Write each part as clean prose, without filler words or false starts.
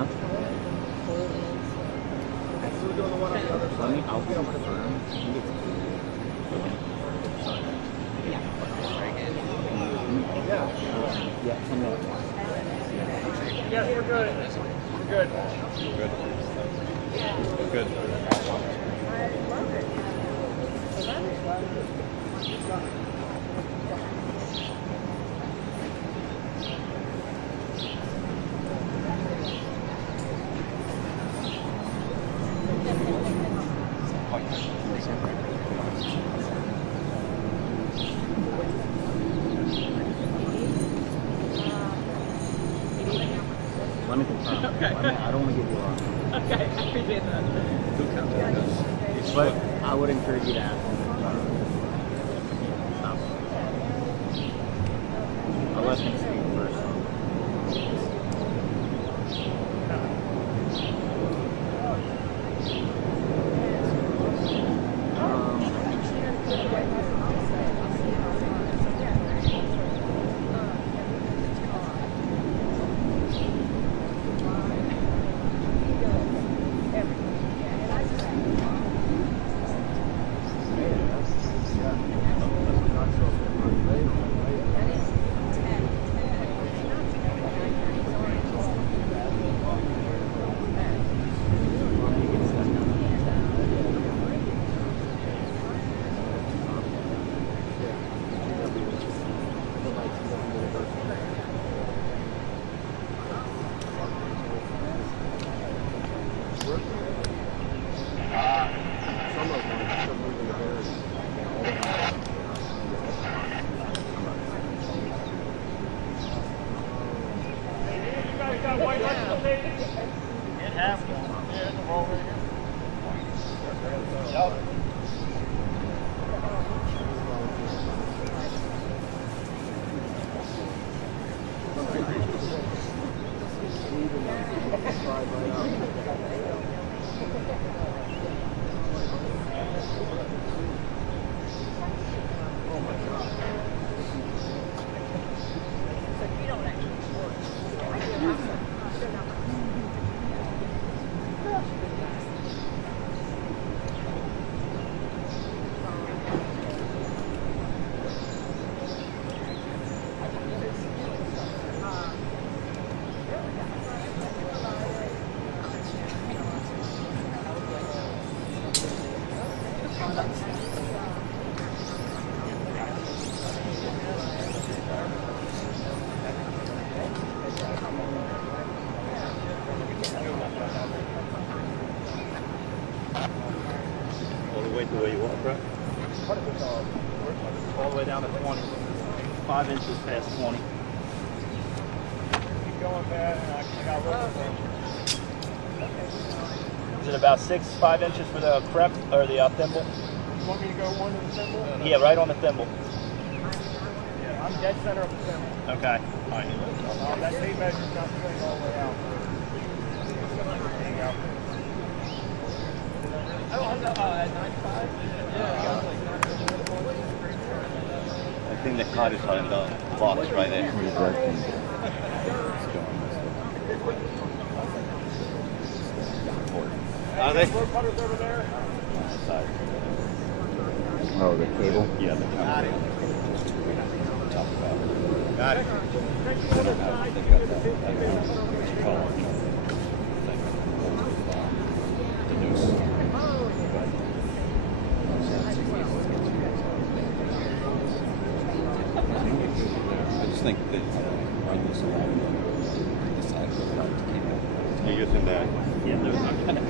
Huh? Let me, I'll confirm. Yeah, 10 minutes. Yes, we're good. We're good. Good. Good. Let me confirm. Okay. I don't want to get you wrong. Okay, I appreciate that. But I would encourage you to ask them. I'll let them speak first. It has one. Yeah, the roll right here. Yep. All the way to where you want, bro? All the way down to 20. 5 inches past 20. Keep going, man. I got rope. Is it about 5 inches for the crep or the thimble? You want me to go one to the thimble? Yeah, right on the thimble. Yeah, I'm dead center of the thimble. Okay. All right. That tape measure's not going all the way out. I think the car is on the box right there. Are they? Oh, the cable? Yeah, the Got it. top of that. Got it. They don't have, they've got that, what you call it, the noose. I just think that run this along the side of the front to keep it. You're using that? Yeah, there's not going to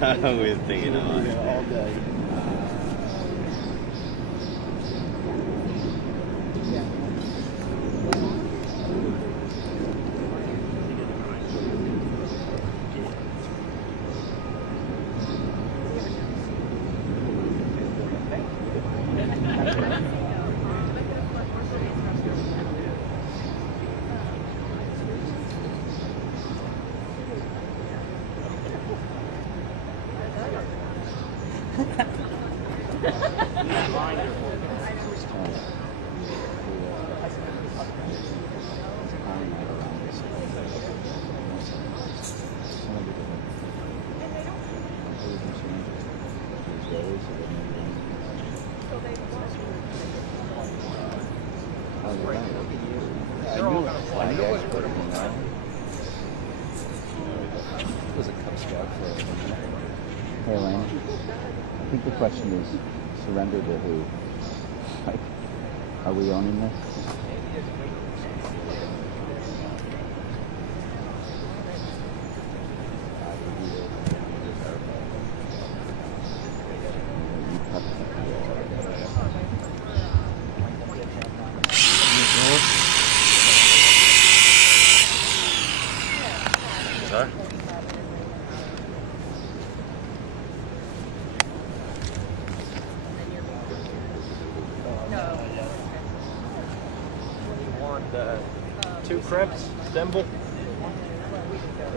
I was thinking of it. All day. Ha ha. Hey, Elaine. I think the question is surrender to who? Like, are we owning this? Sorry? You want 2 crimps, thimble,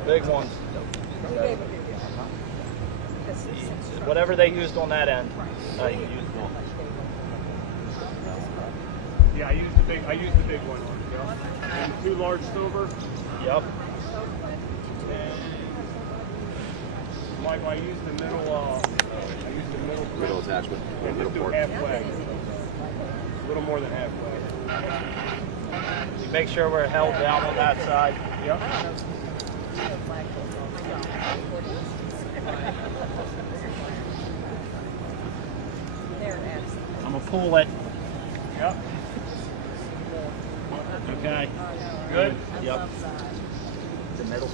big ones. Whatever they used on that end. You used one. Yeah, I used the big one. Yeah. And 2 large silver. Yep. Mike, I used the middle. Middle attachment. Yeah, Middle just do port. halfway. A little more than halfway. You make sure we're held down on that side. Yep. I'm gonna pull it. Yep. Okay. Good. Yep. The middle.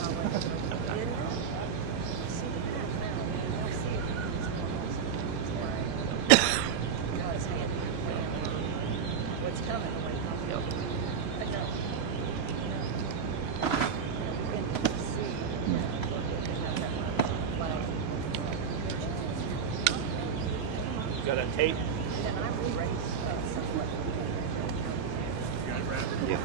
Got a tape. Yeah.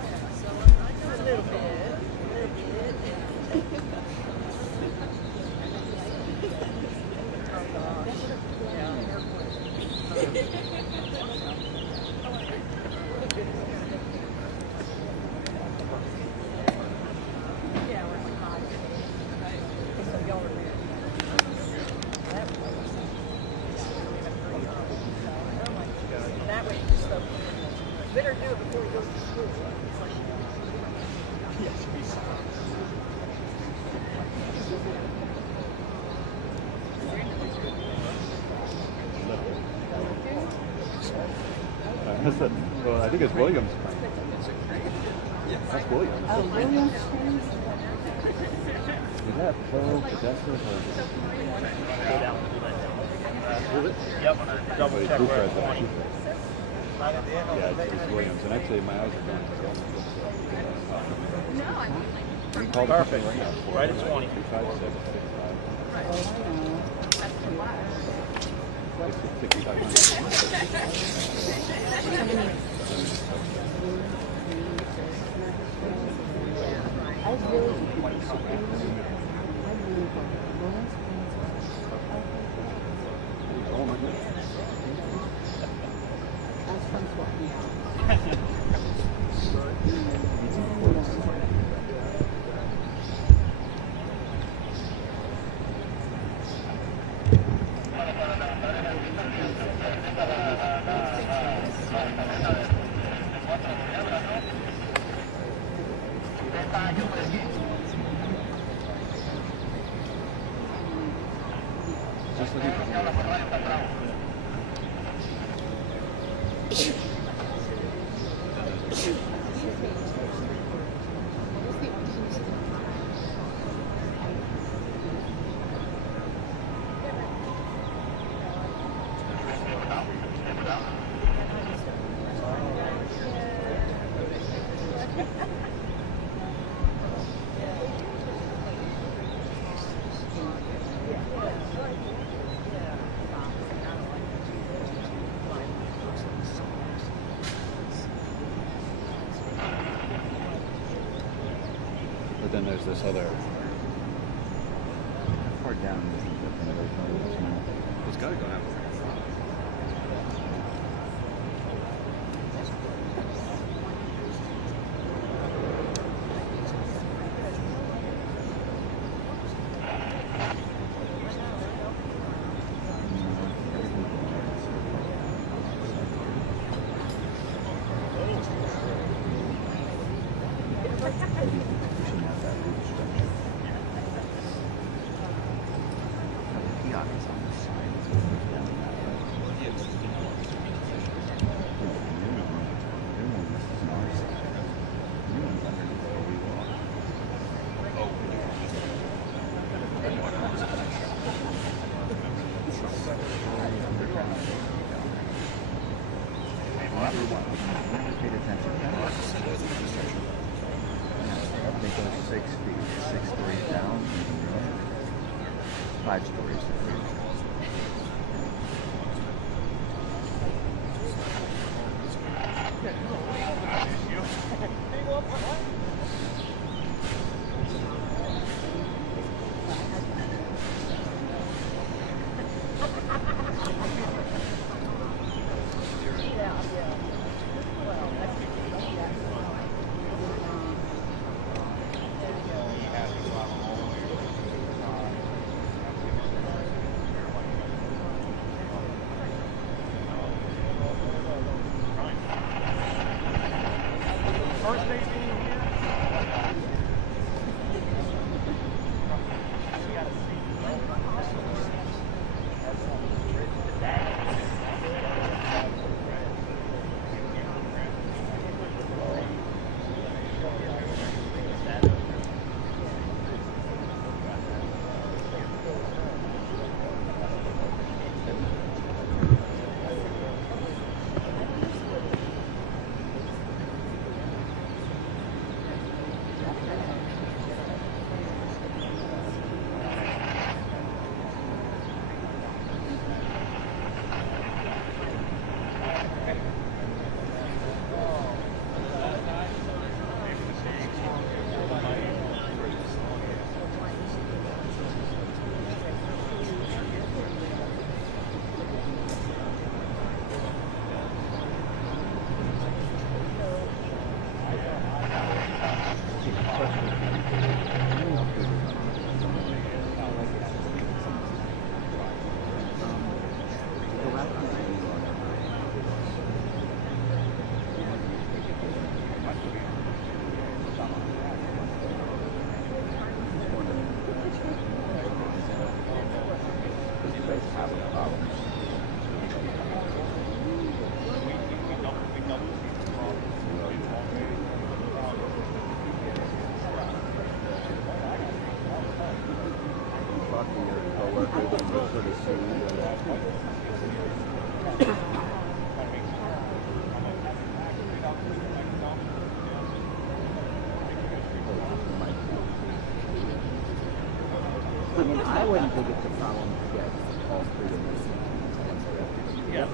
Better do it before he goes to school. Well, I think it's Williams. Yeah, that's Williams. Oh, Williams. Is that pro possessive Yep. Double check Proof where right it's there. pointing. Yeah, it's Williams. And actually, my eyes are going to You can call the Perfect. company right now. Right at 20. 356 Oh my goodness. Just looking for But then there's this other. How far down is the middle point? It's got to go halfway. down. 5 stories. First day being here. I mean, I wouldn't think it's a problem to get all 3 of these. Yeah.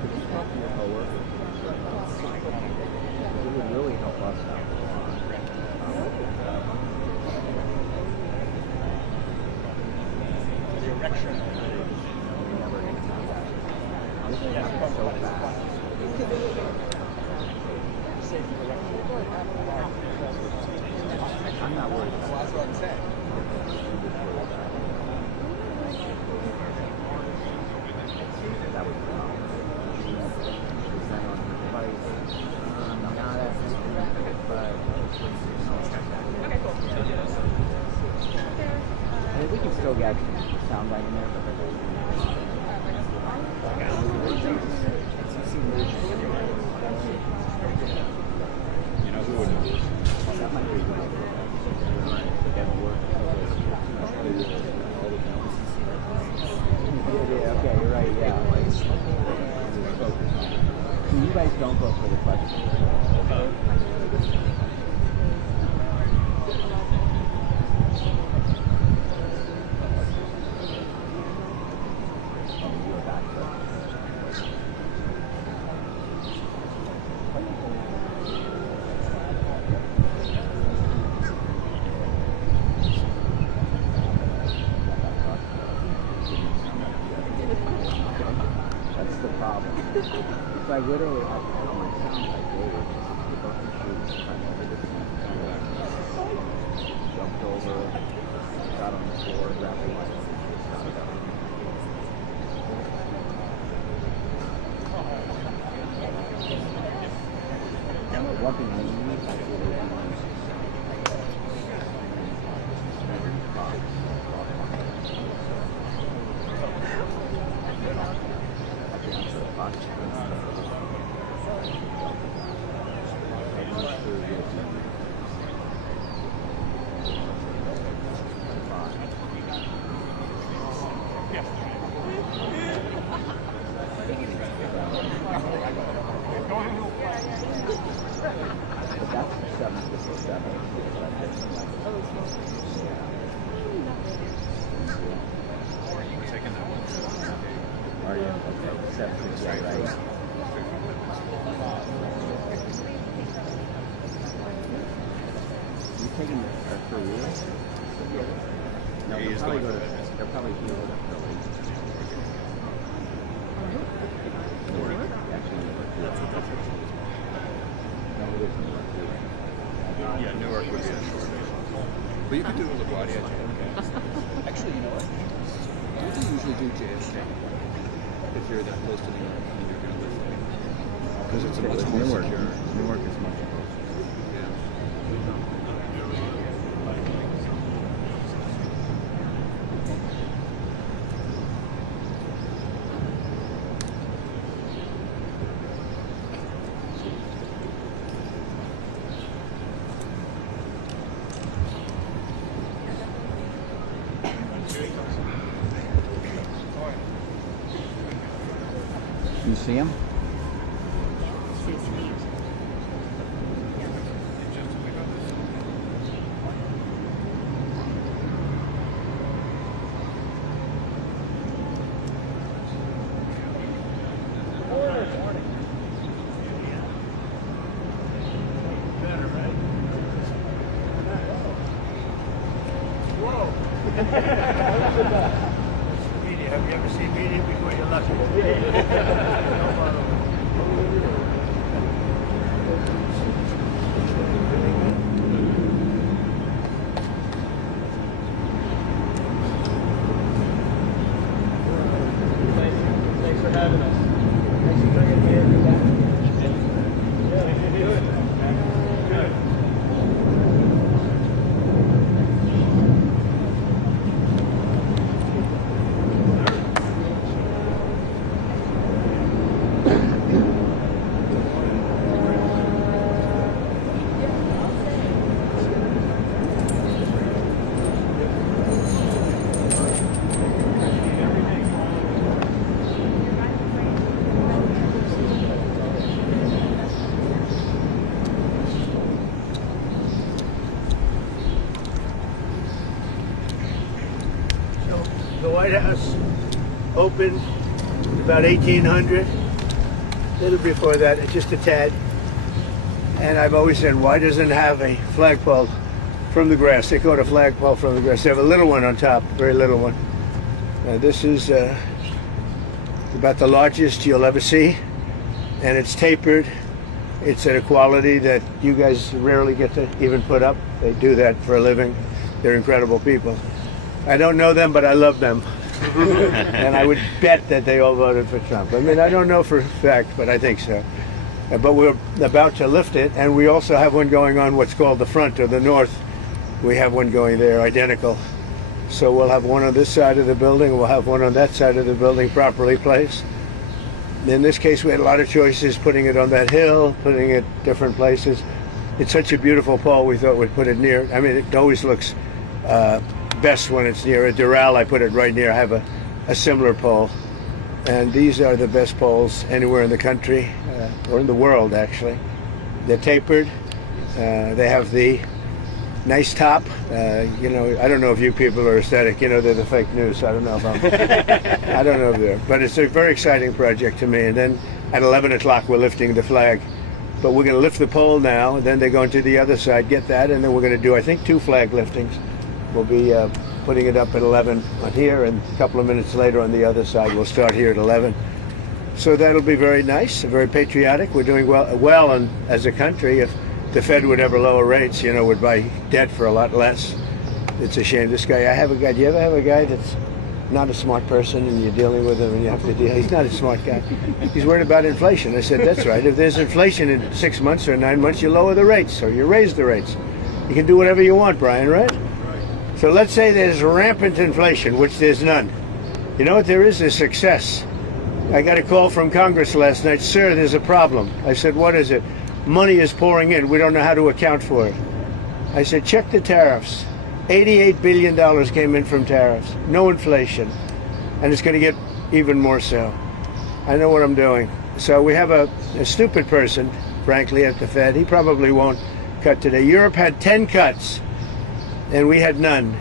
Could you talk to your coworker? It would really help us out a lot. The erection. We never get to do that. This is happening so fast. I'm not worried about That's what I'm saying. that was the problem. Is that on her device? Not as but I mean, we can still get sound right in there, but that might be right. Yeah, okay, you're right, yeah. You guys don't go for the questions. That's the problem. So I literally have to tell my sound like David, the button shoots, kind of jumped over, got on the floor, grabbed the light, and got it up. One thing we need is taking our career? No, He they'll is probably going go for to, that. they'll probably go to Philly. Actually, Newark, yeah. No, it is Newark, yeah. Yeah, Newark would be a short. But you could do LaGuardia at JFK. Actually, you know what? Don't they usually do JFK if you're that close to New York and you're going to live there? Because it's a much more Newark. secure. Newark is much closer. Yeah. You see him? Media. Have you ever seen media before you're lucky? Thanks for having us. Thanks for bringing me in. Good. So, the White House opened about 1800. A little before that, just a tad. And I've always said, why doesn't it have a flagpole from the grass? They call it a flagpole from the grass. They have a little one on top, a very little one. This is about the largest you'll ever see, and it's tapered. It's at a quality that you guys rarely get to even put up. They do that for a living. They're incredible people. I don't know them, but I love them. And I would bet that they all voted for Trump. I mean, I don't know for a fact, but I think so. But we're about to lift it, and we also have one going on what's called the front or the north. We have one going there, identical. So we'll have one on this side of the building, we'll have one on that side of the building properly placed. In this case, we had a lot of choices, putting it on that hill, putting it different places. It's such a beautiful pole, we thought we'd put it near. I mean, it always looks best when it's near a Doral. I put it right near. I have a similar pole. And these are the best poles anywhere in the country, or in the world, actually. They're tapered. They have the nice top. You know, I don't know if you people are aesthetic. You know, they're the fake news. I don't know if I'm... I don't know if they're... But it's a very exciting project to me. And then at 11 o'clock, we're lifting the flag. But we're going to lift the pole now, and then they're going to the other side, get that, and then we're going to do, I think, 2 flag liftings. We'll be putting it up at 11 on here, and a couple of minutes later on the other side. We'll start here at 11. So that'll be very nice, very patriotic. We're doing well and as a country. If the Fed would ever lower rates, you know, would buy debt for a lot less. It's a shame. This guy, I have a guy, do you ever have a guy that's not a smart person and you're dealing with him and you have to deal? He's not a smart guy. He's worried about inflation. I said, that's right. If there's inflation in 6 months or 9 months, you lower the rates or you raise the rates. You can do whatever you want, Brian, right? So let's say there's rampant inflation, which there's none. You know what there is success. I got a call from Congress last night. Sir, there's a problem. I said, what is it? Money is pouring in. We don't know how to account for it. I said, check the tariffs. $88 billion came in from tariffs. No inflation. And it's going to get even more so. I know what I'm doing. So we have a stupid person, frankly, at the Fed. He probably won't cut today. Europe had 10 cuts. And we had none.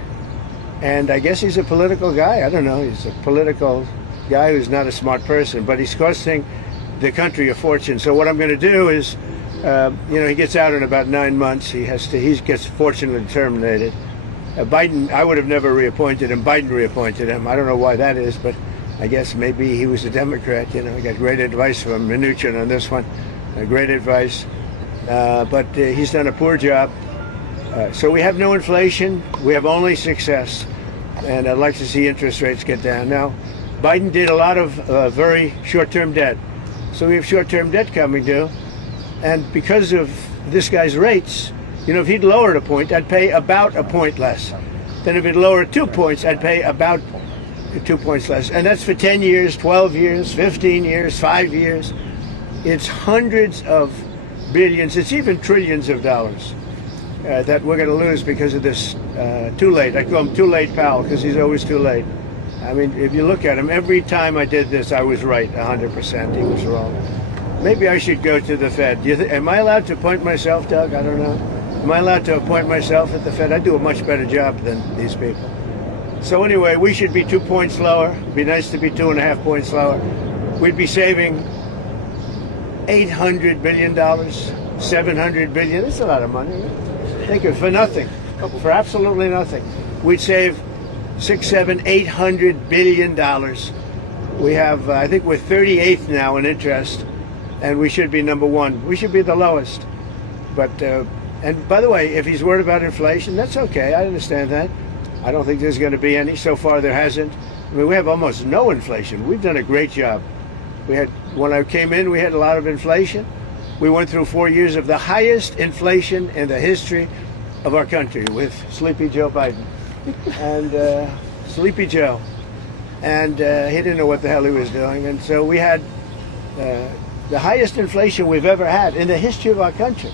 And I guess he's a political guy. I don't know. He's a political guy who's not a smart person, but he's costing the country a fortune. So what I'm going to do is He gets out in about 9 months. He gets fortunately terminated. Biden, I would have never reappointed him. Biden reappointed him. I don't know why that is, but I guess maybe he was a Democrat. I got great advice from Mnuchin on this one. Great advice. But he's done a poor job. So we have no inflation. We have only success. And I'd like to see interest rates get down. Now, Biden did a lot of very short-term debt. So we have short-term debt coming due. And because of this guy's rates, if he'd lowered a point, I'd pay about a point less. Then if he'd lowered 2 points, I'd pay about 2 points less. And that's for 10 years, 12 years, 15 years, 5 years. It's hundreds of billions, it's even trillions of dollars that we're going to lose because of this too late. I call him Too Late Powell because he's always too late. I mean, if you look at him, every time I did this, I was right 100%. He was wrong. Maybe I should go to the Fed. Am I allowed to appoint myself, Doug? I don't know. Am I allowed to appoint myself at the Fed? I do a much better job than these people. So anyway, we should be 2 points lower. It'd be nice to be 2.5 points lower. We'd be saving $800 billion, $700 billion. That's a lot of money. Think of it, for nothing, for absolutely nothing. We'd save $600, $700, $800 billion. We have, I think we're 38th now in interest, and we should be number one. We should be the lowest. But, and by the way, if he's worried about inflation, that's okay. I understand that. I don't think there's going to be any. So far, there hasn't. I mean, we have almost no inflation. We've done a great job. When I came in, we had a lot of inflation. We went through 4 years of the highest inflation in the history of our country with Sleepy Joe Biden. And Sleepy Joe. And he didn't know what the hell he was doing. And so we had the highest inflation we've ever had in the history of our country.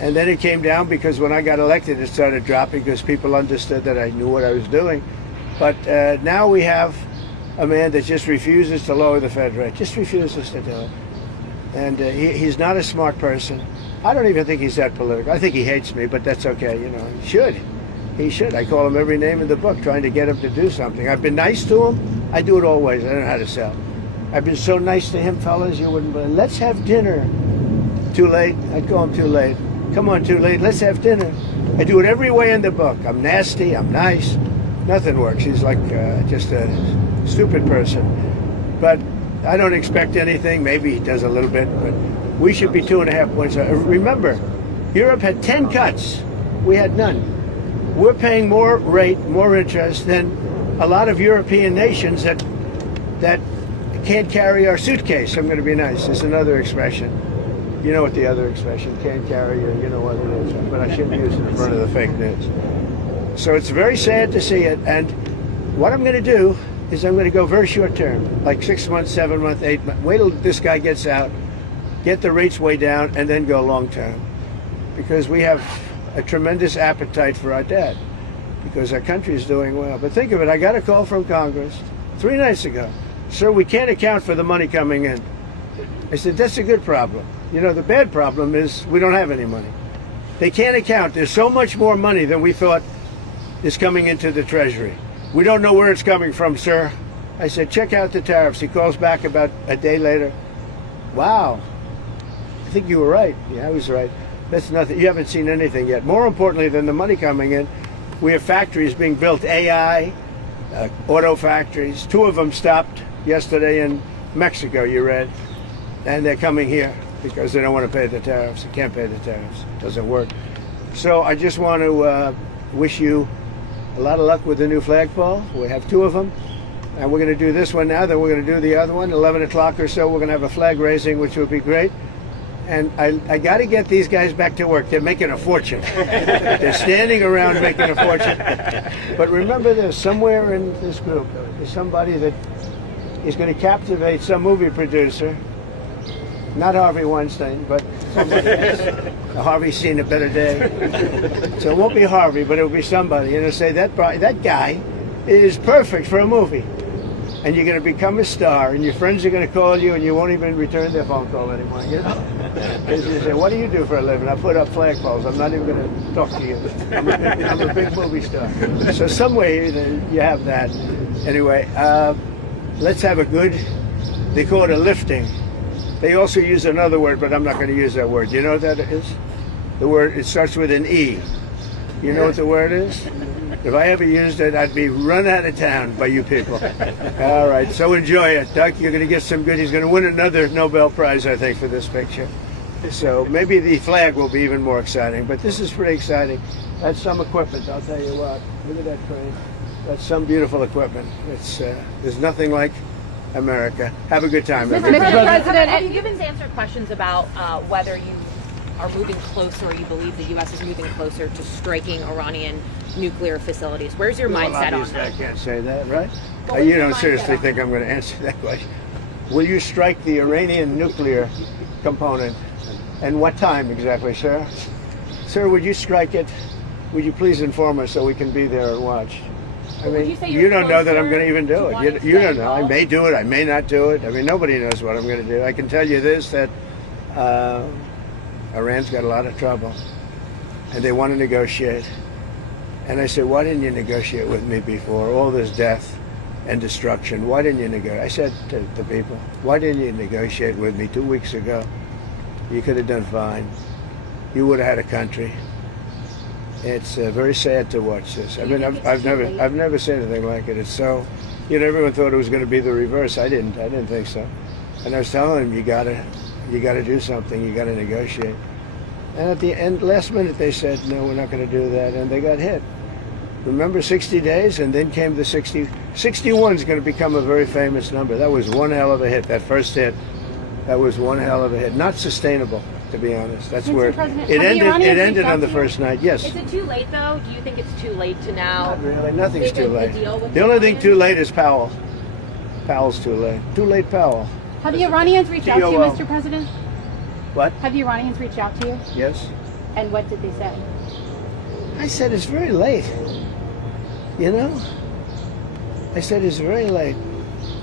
And then it came down because when I got elected, it started dropping because people understood that I knew what I was doing. But now we have a man that just refuses to lower the Fed rate, just refuses to do it. And he's not a smart person. I don't even think he's that political. I think he hates me, but that's okay. He should. He should. I call him every name in the book, trying to get him to do something. I've been nice to him. I do it always. I don't know how to sell. I've been so nice to him, fellas, you wouldn't believe. Let's have dinner. Too late. I'd call him too late. Come on, too late. Let's have dinner. I do it every way in the book. I'm nasty. I'm nice. Nothing works. He's like just a stupid person. But I don't expect anything. Maybe he does a little bit, but we should be 2.5 points. Remember, Europe had 10 cuts. We had none. We're paying more rate, more interest than a lot of European nations that can't carry our suitcase. I'm going to be nice. It's another expression. You know what the other expression, can't carry you know what it is. But I shouldn't use it in front of the fake news. So it's very sad to see it. And what I'm going to do is I'm going to go very short term, like 6 months, 7 months, 8 months. Wait till this guy gets out, get the rates way down, and then go long term. Because we have a tremendous appetite for our debt, because our country is doing well. But think of it, I got a call from Congress 3 nights ago. Sir, we can't account for the money coming in. I said, that's a good problem. The bad problem is we don't have any money. They can't account. There's so much more money than we thought is coming into the Treasury. We don't know where it's coming from, sir. I said, check out the tariffs. He calls back about a day later. Wow, I think you were right. Yeah, I was right. That's nothing. You haven't seen anything yet. More importantly than the money coming in, we have factories being built, AI, auto factories. 2 of them stopped yesterday in Mexico, you read, and they're coming here because they don't want to pay the tariffs. They can't pay the tariffs. It doesn't work. So I just want to wish you a lot of luck with the new flagpole. We have 2 of them, and we're going to do this one now, then we're going to do the other one. 11 o'clock or so, we're going to have a flag raising, which will be great. And I got to get these guys back to work. They're making a fortune. They're standing around making a fortune. But remember this, somewhere in this group is somebody that is going to captivate some movie producer. Not Harvey Weinstein, but somebody else. Harvey's seen a better day. So it won't be Harvey, but it'll be somebody. And it'll say, that guy is perfect for a movie. And you're going to become a star, and your friends are going to call you, and you won't even return their phone call anymore. Because you say, what do you do for a living? I put up flagpoles. I'm not even going to talk to you. I'm a big movie star. So some way you have that. Anyway, let's have a good, they call it a lifting. They also use another word, but I'm not going to use that word. You know what that is? The word, it starts with an E. You know what the word is? If I ever used it, I'd be run out of town by you people. All right, so enjoy it. Doug, you're going to get some good. He's going to win another Nobel Prize, I think, for this picture. So maybe the flag will be even more exciting, but this is pretty exciting. That's some equipment, I'll tell you what. Look at that crane. That's some beautiful equipment. It's there's nothing like America. Have a good time, Mr. everybody. President, have you given answered questions about whether you are moving closer, or you believe the U.S. is moving closer to striking Iranian nuclear facilities? Where's your mindset on Obviously, that? I can't say that, right? What You was your don't seriously mindset on think I'm going to answer that question? Will you strike the Iranian nuclear component? And what time exactly, sir? Sir, would you strike it? Would you please inform us so we can be there and watch? I Would mean, you say you you're don't know that I'm closer going to even to do it. wanting You, to you stay don't know. I involved? may do it. I may not do it. I mean, nobody knows what I'm going to do. I can tell you this, that Iran's got a lot of trouble, and they want to negotiate. And I said, why didn't you negotiate with me before? All this death and destruction. Why didn't you negotiate? I said to the people, why didn't you negotiate with me 2 weeks ago? You could have done fine. You would have had a country. It's very sad to watch this. I mean, I've never seen anything like it. It's so, everyone thought it was going to be the reverse. I didn't think so. And I was telling them, you gotta do something. You gotta negotiate. And at the end, last minute, they said, no, we're not going to do that, and they got hit. Remember 60 days, and then came the 60. 61 is going to become a very famous number. That was one hell of a hit. That first hit, that was one hell of a hit. Not sustainable, to be honest. That's Mr. where President, it have the ended. Iranians It ended reached out on the to you? first night. Yes. Is it too late, though? Do you think it's too late to now? Not really. Nothing's make too a late. deal with The the only thing Iranians? too late is Powell. Powell's too late. Too late, Powell. Have the Iranians reached out to you, TOL. Mr. President? What? Have the Iranians reached out to you? Yes. And what did they say? I said it's very late. I said it's very late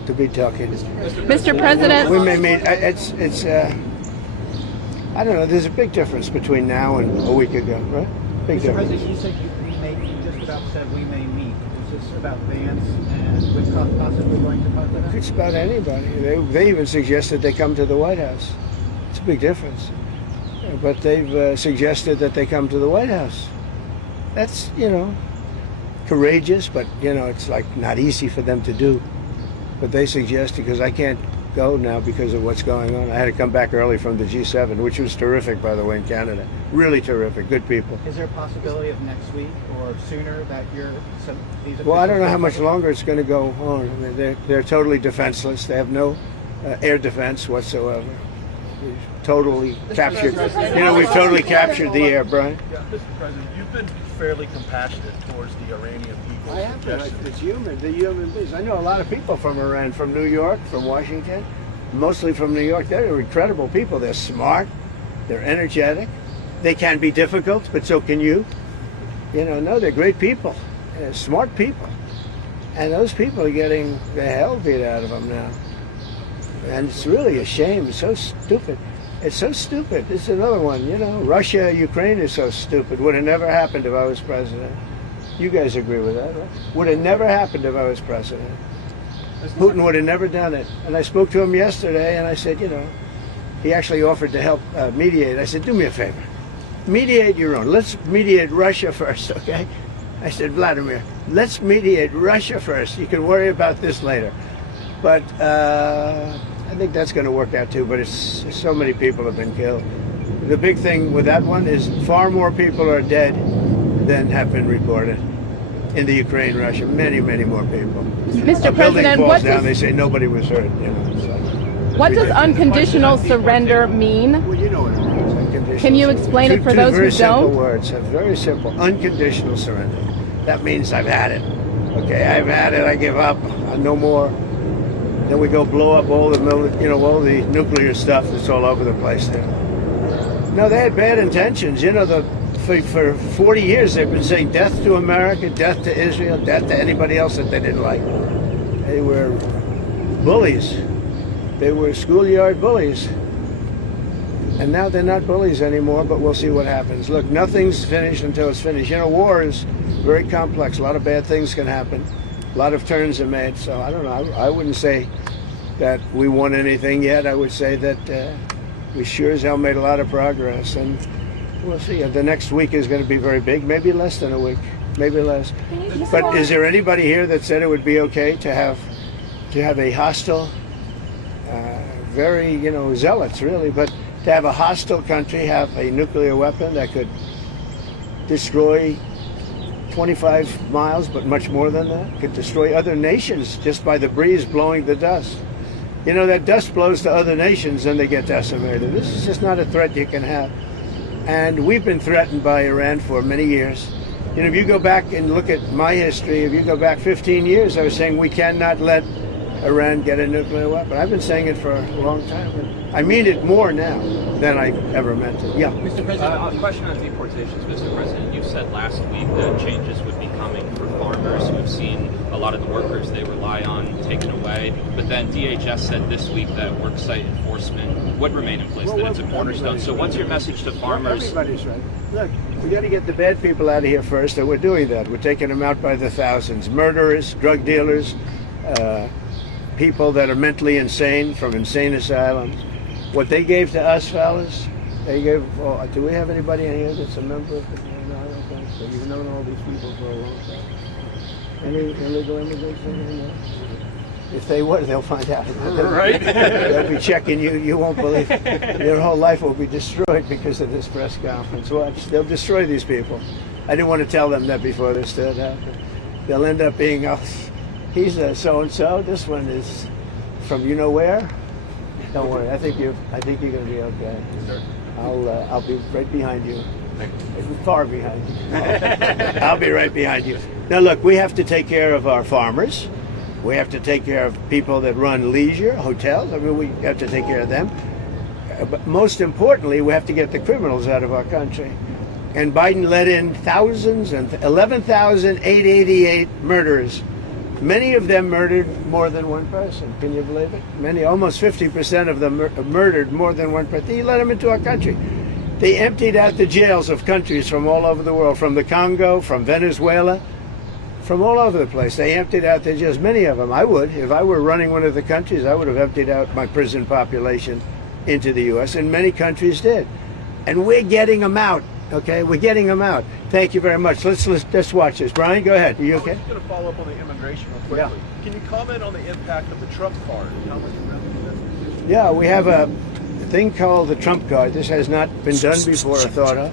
to be talking. Mr. President, We may meet. It's. I don't know. There's a big difference between now and a week ago, right? Big Mr. difference. President, you said you just about said we may meet. Is this about Vance and with possibly going to talk to them? It's about anybody. They even suggested they come to the White House. It's a big difference. But they've suggested that they come to the White House. That's, courageous, but, it's like not easy for them to do. But they suggest, because I can't go now because of what's going on. I had to come back early from the G7, which was terrific, by the way, in Canada. Really terrific. Good people. Is there a possibility of next week or sooner that these Well, I don't know how officials- much longer it's going to go on. I mean, they're totally defenseless. They have no air defense whatsoever. We've totally captured. We've totally captured the air, Brian. Yeah, Mr. President, you've been fairly compassionate towards the Iranian people. I have been. It's human. The human beings. I know a lot of people from Iran, from New York, from Washington, mostly from New York. They're incredible people. They're smart. They're energetic. They can be difficult, but so can you. No, they're great people. They're smart people. And those people are getting the hell beat out of them now. And it's really a shame. It's so stupid. It's so stupid. It's another one, Russia, Ukraine is so stupid. Would have never happened if I was president. You guys agree with that, right? Would have never happened if I was president. Putin would have never done it. And I spoke to him yesterday, and I said, he actually offered to help mediate. I said, do me a favor. Mediate your own. Let's mediate Russia first, okay? I said, Vladimir, let's mediate Russia first. You can worry about this later. But I think that's going to work out too. But it's so many people have been killed. The big thing with that one is far more people are dead than have been reported in the Ukraine, Russia. Many, many more people. Mr. A building President, falls down. They say nobody was hurt. what does unconditional surrender mean? Well, you know what it means. Unconditional Can you surrender. explain it for Two those who very simple don't? words. Very simple. Unconditional surrender. That means I've had it. Okay, I've had it. I give up. No more. Then we go blow up all the all the nuclear stuff that's all over the place there. No, they had bad intentions. For 40 years they've been saying death to America, death to Israel, death to anybody else that they didn't like. They were bullies. They were schoolyard bullies. And now they're not bullies anymore, but we'll see what happens. Look, nothing's finished until it's finished. War is very complex. A lot of bad things can happen. A lot of turns are made. So I don't know. I wouldn't say that we won anything yet. I would say that we sure as hell made a lot of progress, and we'll see. The next week is going to be very big, maybe less than a week, maybe less. But is there anybody here that said it would be okay to have a hostile, very, zealots really, but to have a hostile country have a nuclear weapon that could destroy 25 miles, but much more than that, could destroy other nations just by the breeze blowing the dust. That dust blows to other nations and they get decimated. This is just not a threat you can have. And we've been threatened by Iran for many years. If you go back and look at my history, if you go back 15 years, I was saying we cannot let Iran get a nuclear weapon. I've been saying it for a long time. I mean it more now than I ever meant it. Yeah. Mr. President, a question on deportations, Mr. President. You said last week that changes would be coming for farmers who have seen a lot of the workers they rely on taken away. But then DHS said this week that worksite enforcement would remain in place, that it's a cornerstone. So what's your message to farmers? Everybody's right. Look, we got to get the bad people out of here first, and we're doing that. We're taking them out by the thousands. Murderers, drug dealers, people that are mentally insane from insane asylums. What they gave to us, fellas, they gave. Oh, do we have anybody in here that's a member of the? No, I don't think so. You've known all these people for a long time. Any illegal immigrants in here? No? If they were, they'll find out. Right? They'll be checking you. You won't believe it. Your whole life will be destroyed because of this press conference. Watch, they'll destroy these people. I didn't want to tell them that before this stood up. They'll end up being, he's a so-and-so. This one is from you know where. Don't worry. I think you're going to be okay. I'll be right behind you. Far behind you. I'll be right behind you. Now look, we have to take care of our farmers. We have to take care of people that run leisure, hotels. I mean, we have to take care of them. But most importantly, we have to get the criminals out of our country. And Biden let in thousands and 11,888 murderers. Many of them murdered more than one person. Can you believe it? Many, almost 50% of them murdered more than one person. He let them into our country. They emptied out the jails of countries from all over the world, from the Congo, from Venezuela, from all over the place. They emptied out the jails, many of them. I would. If I were running one of the countries, I would have emptied out my prison population into the U.S., and many countries did. And we're getting them out, okay? We're getting them out. Thank you very much. Let's watch this. Brian, go ahead. Are you okay? I'm just going to follow up on the immigration real quickly. Yeah. Can you comment on the impact of the Trump card and how much revenue that's? Yeah, we have a thing called the Trump card. This has not been done before or thought of.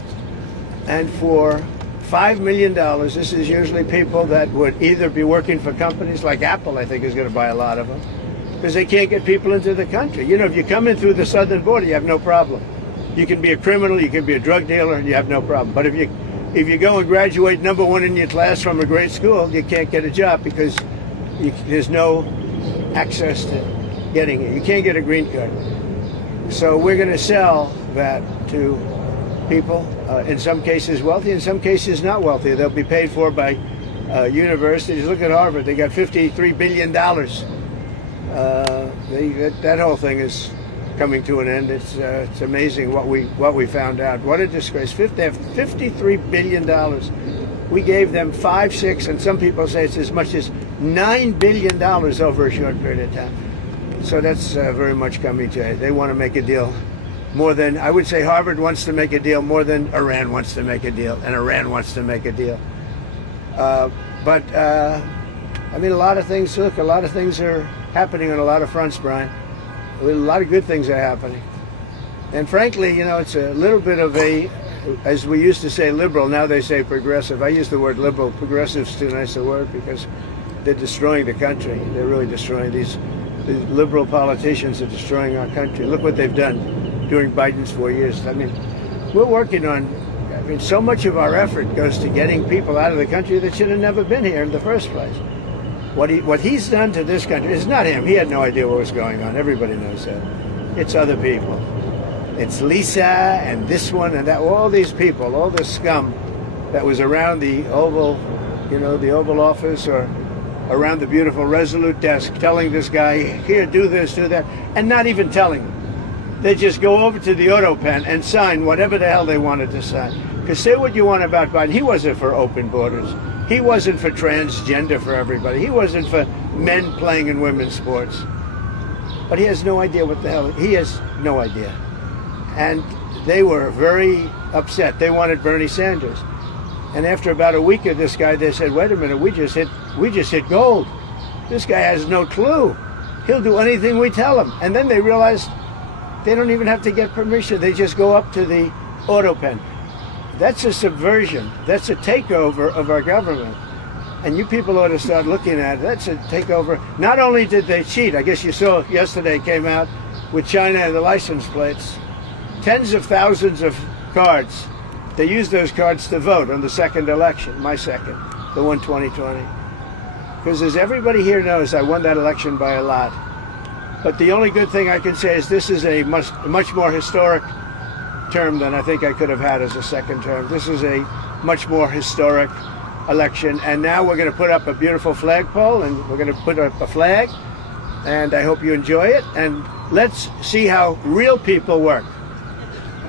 And for $5 million, this is usually people that would either be working for companies like Apple, I think is going to buy a lot of them, because they can't get people into the country. If you come in through the southern border, you have no problem. You can be a criminal, you can be a drug dealer, and you have no problem. But if you go and graduate #1 in your class from a great school, you can't get a job because there's no access to getting it. You can't get a green card. So we're going to sell that to people, in some cases wealthy, in some cases not wealthy. They'll be paid for by universities. Look at Harvard. They got $53 billion. That whole thing is coming to an end. It's amazing what we found out. What a disgrace. They have $53 billion. We gave them 5, 6, and some people say it's as much as $9 billion over a short period of time. So that's very much coming to it. They want to make a deal more than, I would say Harvard wants to make a deal more than Iran wants to make a deal, and Iran wants to make a deal. But a lot of things, look, a lot of things are happening on a lot of fronts, Brian. A lot of good things are happening. And frankly, it's a little bit of a, as we used to say liberal, now they say progressive. I use the word liberal. Progressive's too nice a word because they're destroying the country. They're really destroying these liberal politicians are destroying our country. Look what they've done during Biden's 4 years. We're working on, so much of our effort goes to getting people out of the country that should have never been here in the first place. What he's done to this country is not him. He had no idea what was going on. Everybody knows that. It's other people. It's Lisa and this one and that. All these people, all this scum that was around the Oval, the Oval Office or around the beautiful Resolute desk telling this guy, here, do this, do that, and not even telling him. They just go over to the auto pen and sign whatever the hell they wanted to sign. Because say what you want about Biden, he wasn't for open borders. He wasn't for transgender for everybody. He wasn't for men playing in women's sports. but he has no idea what the hell, he has no idea. And they were very upset. They wanted Bernie Sanders. And after about a week of this guy, they said, wait a minute, we just hit gold. This guy has no clue. He'll do anything we tell him. And then they realized they don't even have to get permission. They just go up to the auto pen. That's a subversion. That's a takeover of our government. And you people ought to start looking at it. That's a takeover. Not only did they cheat, I guess you saw yesterday came out with China and the license plates. Tens of thousands of cards. They used those cards to vote on the second election, my second, the one 2020. Because as everybody here knows, I won that election by a lot. But the only good thing I can say is this is a much more historic term than I think I could have had as a second term. This is a much more historic election. And now we're going to put up a beautiful flagpole, and we're going to put up a flag. And I hope you enjoy it. And let's see how real people work.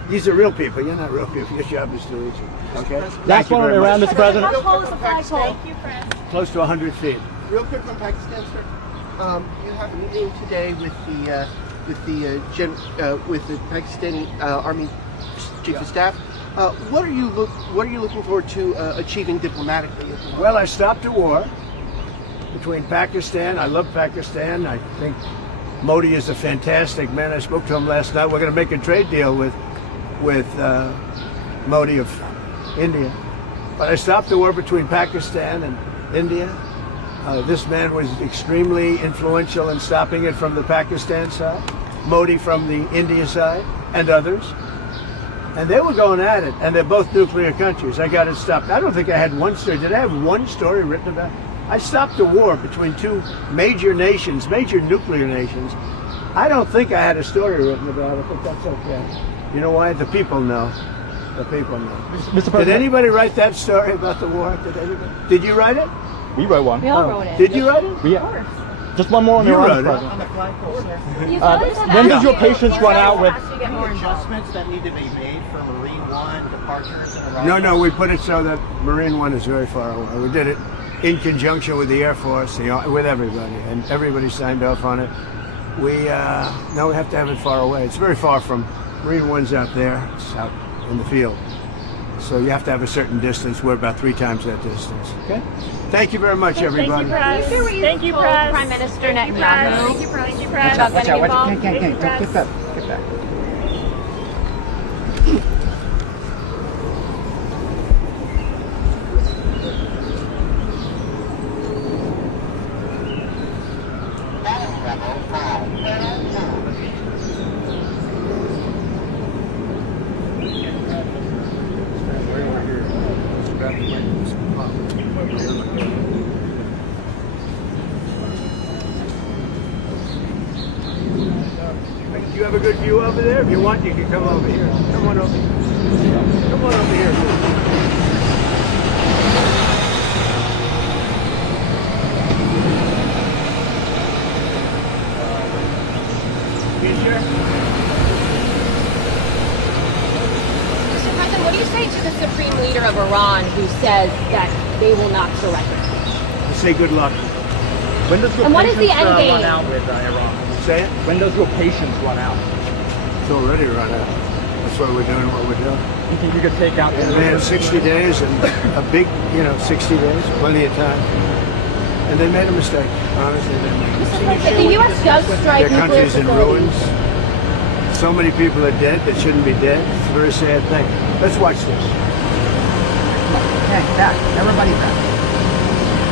These are real people. You're not real people. Your job is to reach them. Okay? Last one around, Mr. President. How tall is the flagpole? Thank you, Fred. Close to 100 feet. Real quick from Pakistan, sir. You have a meeting today with the Pakistani Army Chief of Staff. What are you looking forward to achieving diplomatically? Well, I stopped a war between Pakistan. I love Pakistan. I think Modi is a fantastic man. I spoke to him last night. We're going to make a trade deal with Modi of India. But I stopped the war between Pakistan and India. This man was extremely influential in stopping it from the Pakistan side, Modi from the India side, and others. And they were going at it, and they're both nuclear countries. I got it stopped. I don't think I had one story. Did I have one story written about it? I stopped a war between two major nations, major nuclear nations. I don't think I had a story written about it, but that's okay. You know why? The people know. The people know. Mr. President. Did anybody write that story about the war? Did anybody? Did you write it? We wrote one. We all wrote it. Did you write it? Yeah. Just one more on the You Iran, wrote it. On the flagpole, sir. when does your patience run out with? Any adjustments that need to be made for Marine One departures and arrivals? No, we put it so that Marine One is very far away. We did it in conjunction with the Air Force, with everybody, and everybody signed off on it. Now we have to have it far away. It's very far from Marine One's out there. It's out in the field. So you have to have a certain distance. We're about 3 times that distance. Okay? Thank you very much, everybody. Thank you, Press. Prime Minister Netanyahu. Thank you, Press. Thank you, Press. About getting involved. Thank you, Press. Get back. Do you have a good view over there? If you want, you can come over here. Come on over here. Come on over here. You sure? Mr. President, what do you say to the supreme leader of Iran who says that they will not surrender? I say good luck. When does your And what is patience the end game? run out with Iran? Say it? When does your patience run out? It's already run out. That's why we're doing what we're doing. You think you could take out the They had 60 days and a big, 60 days, plenty of time. And they made a mistake. Honestly, they made a mistake. If the U.S. does strike Their nuclear country's in facilities, ruins. So many people are dead that shouldn't be dead. It's a very sad thing. Let's watch this. Okay, back. Everybody back.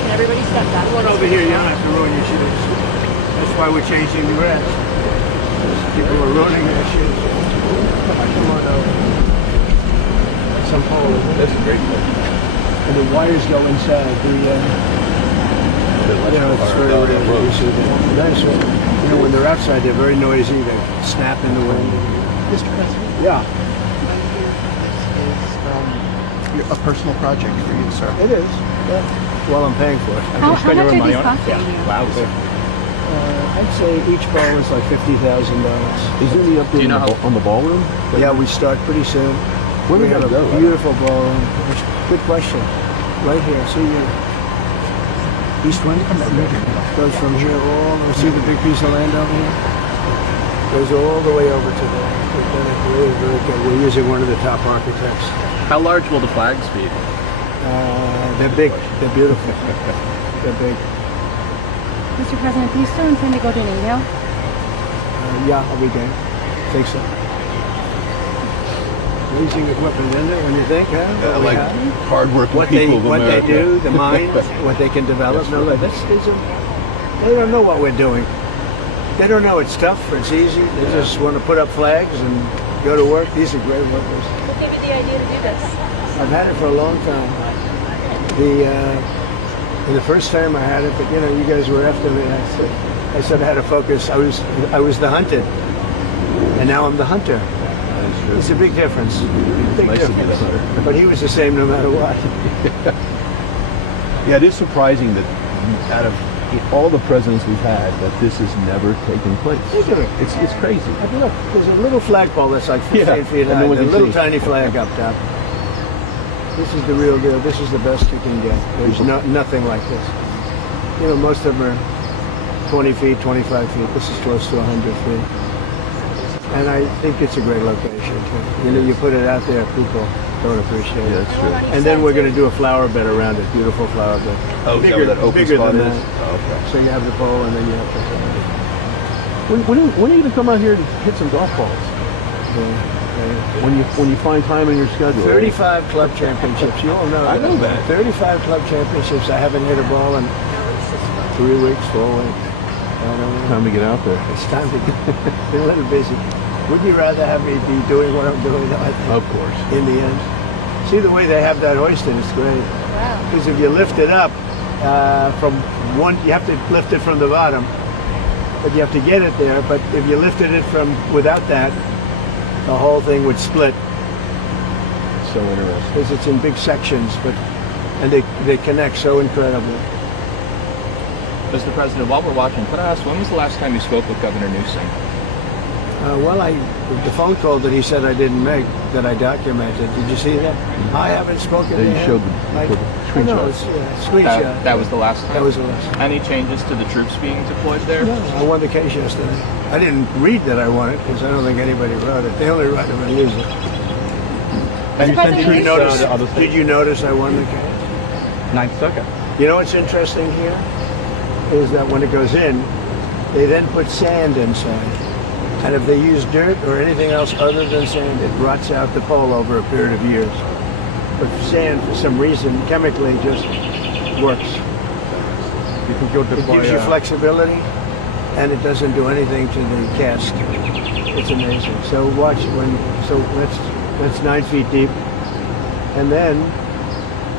can everybody step back? Come on over here. You don't have to ruin your shit. That's why we're changing the grass. People are ruining their shit. Come on over. Some pole. That's a great place. And the wires go inside. It's very rare. You see that. Nice. When they're outside, they're very noisy. They snap in the wind. Mr. President, Yeah, this is a personal project for you, sir. it is. Yeah. Well, I'm paying for it. How much are these costing you? Wow. I'd say each ball is like $50,000. Is there any update on the ballroom? Yeah, we start pretty soon. Where We we have gotta a go? beautiful ballroom. Good question. Right here. See you. East wind goes from here all. See the big piece of land over here? Goes all the way over to there. We've done it really, really good. We're using one of the top architects. How large will the flags be? They're big. They're beautiful. They're big. Mr. President, do you still intend to go to NATO? Yeah, I'll be game. Think so. Amazing equipment in there when you think, huh? Like hard-working what people they, of what they America. do, the mind, what they can develop. No, like they don't know what we're doing. They don't know it's tough, it's easy. They just want to put up flags and go to work. These are great workers. What gave you the idea to do this? I've had it for a long time. The first time I had it, but you guys were after me. I said I had to focus. I was the hunted, and now I'm the hunter. It's a big difference. Big difference. But he was the same no matter what. Yeah, it is surprising that out of all the presidents we've had, that this has never taken place. It's crazy. Look, there's a little flagpole that's like 15 feet high. A little tiny flag up top. This is the real deal. This is the best you can get. There's nothing like this. Most of them are 20 feet, 25 feet. This is close to 100 feet. And I think it's a great location, too. You put it out there, people don't appreciate it. Yeah, that's true. And then we're going to do a flower bed around it, beautiful flower bed. Oh, bigger, that open bigger spot than is? that. Oh, okay. So you have the pole, and then you have the When are you going to come out here to hit some golf balls? When you find time in your schedule. 35 club championships. You all know. I know that. 35 club championships. I haven't hit a ball in 3 weeks, 4 weeks. Time to get out there. It's time to get been a little busy. Wouldn't you rather have me be doing what I'm doing? Of course. In the end. See the way they have that hoisted, it's great. Wow. Because if you lift it up from one, you have to lift it from the bottom, but you have to get it there. But if you lifted it from without that, the whole thing would split. So interesting. Because it's in big sections, and they connect so incredibly. Mr. President, while we're watching, could I ask, when was the last time you spoke with Governor Newsom? The phone call that he said I didn't make, that I documented. Did you see that? I haven't spoken to him. You showed the screenshot. Screenshot. That was the last time? That was the last time. Any changes to the troops being deployed there? No, I won the case yesterday. I didn't read that I won it, because I don't think anybody wrote it. They only write it and use it. Did you notice I won the case? Ninth Circuit. You know what's interesting here? Is that when it goes in, they then put sand inside. And if they use dirt or anything else other than sand, it rots out the pole over a period of years. But sand, for some reason, chemically just works. It gives you flexibility, and it doesn't do anything to the cast. It's amazing. So watch that's 9 feet deep, and then,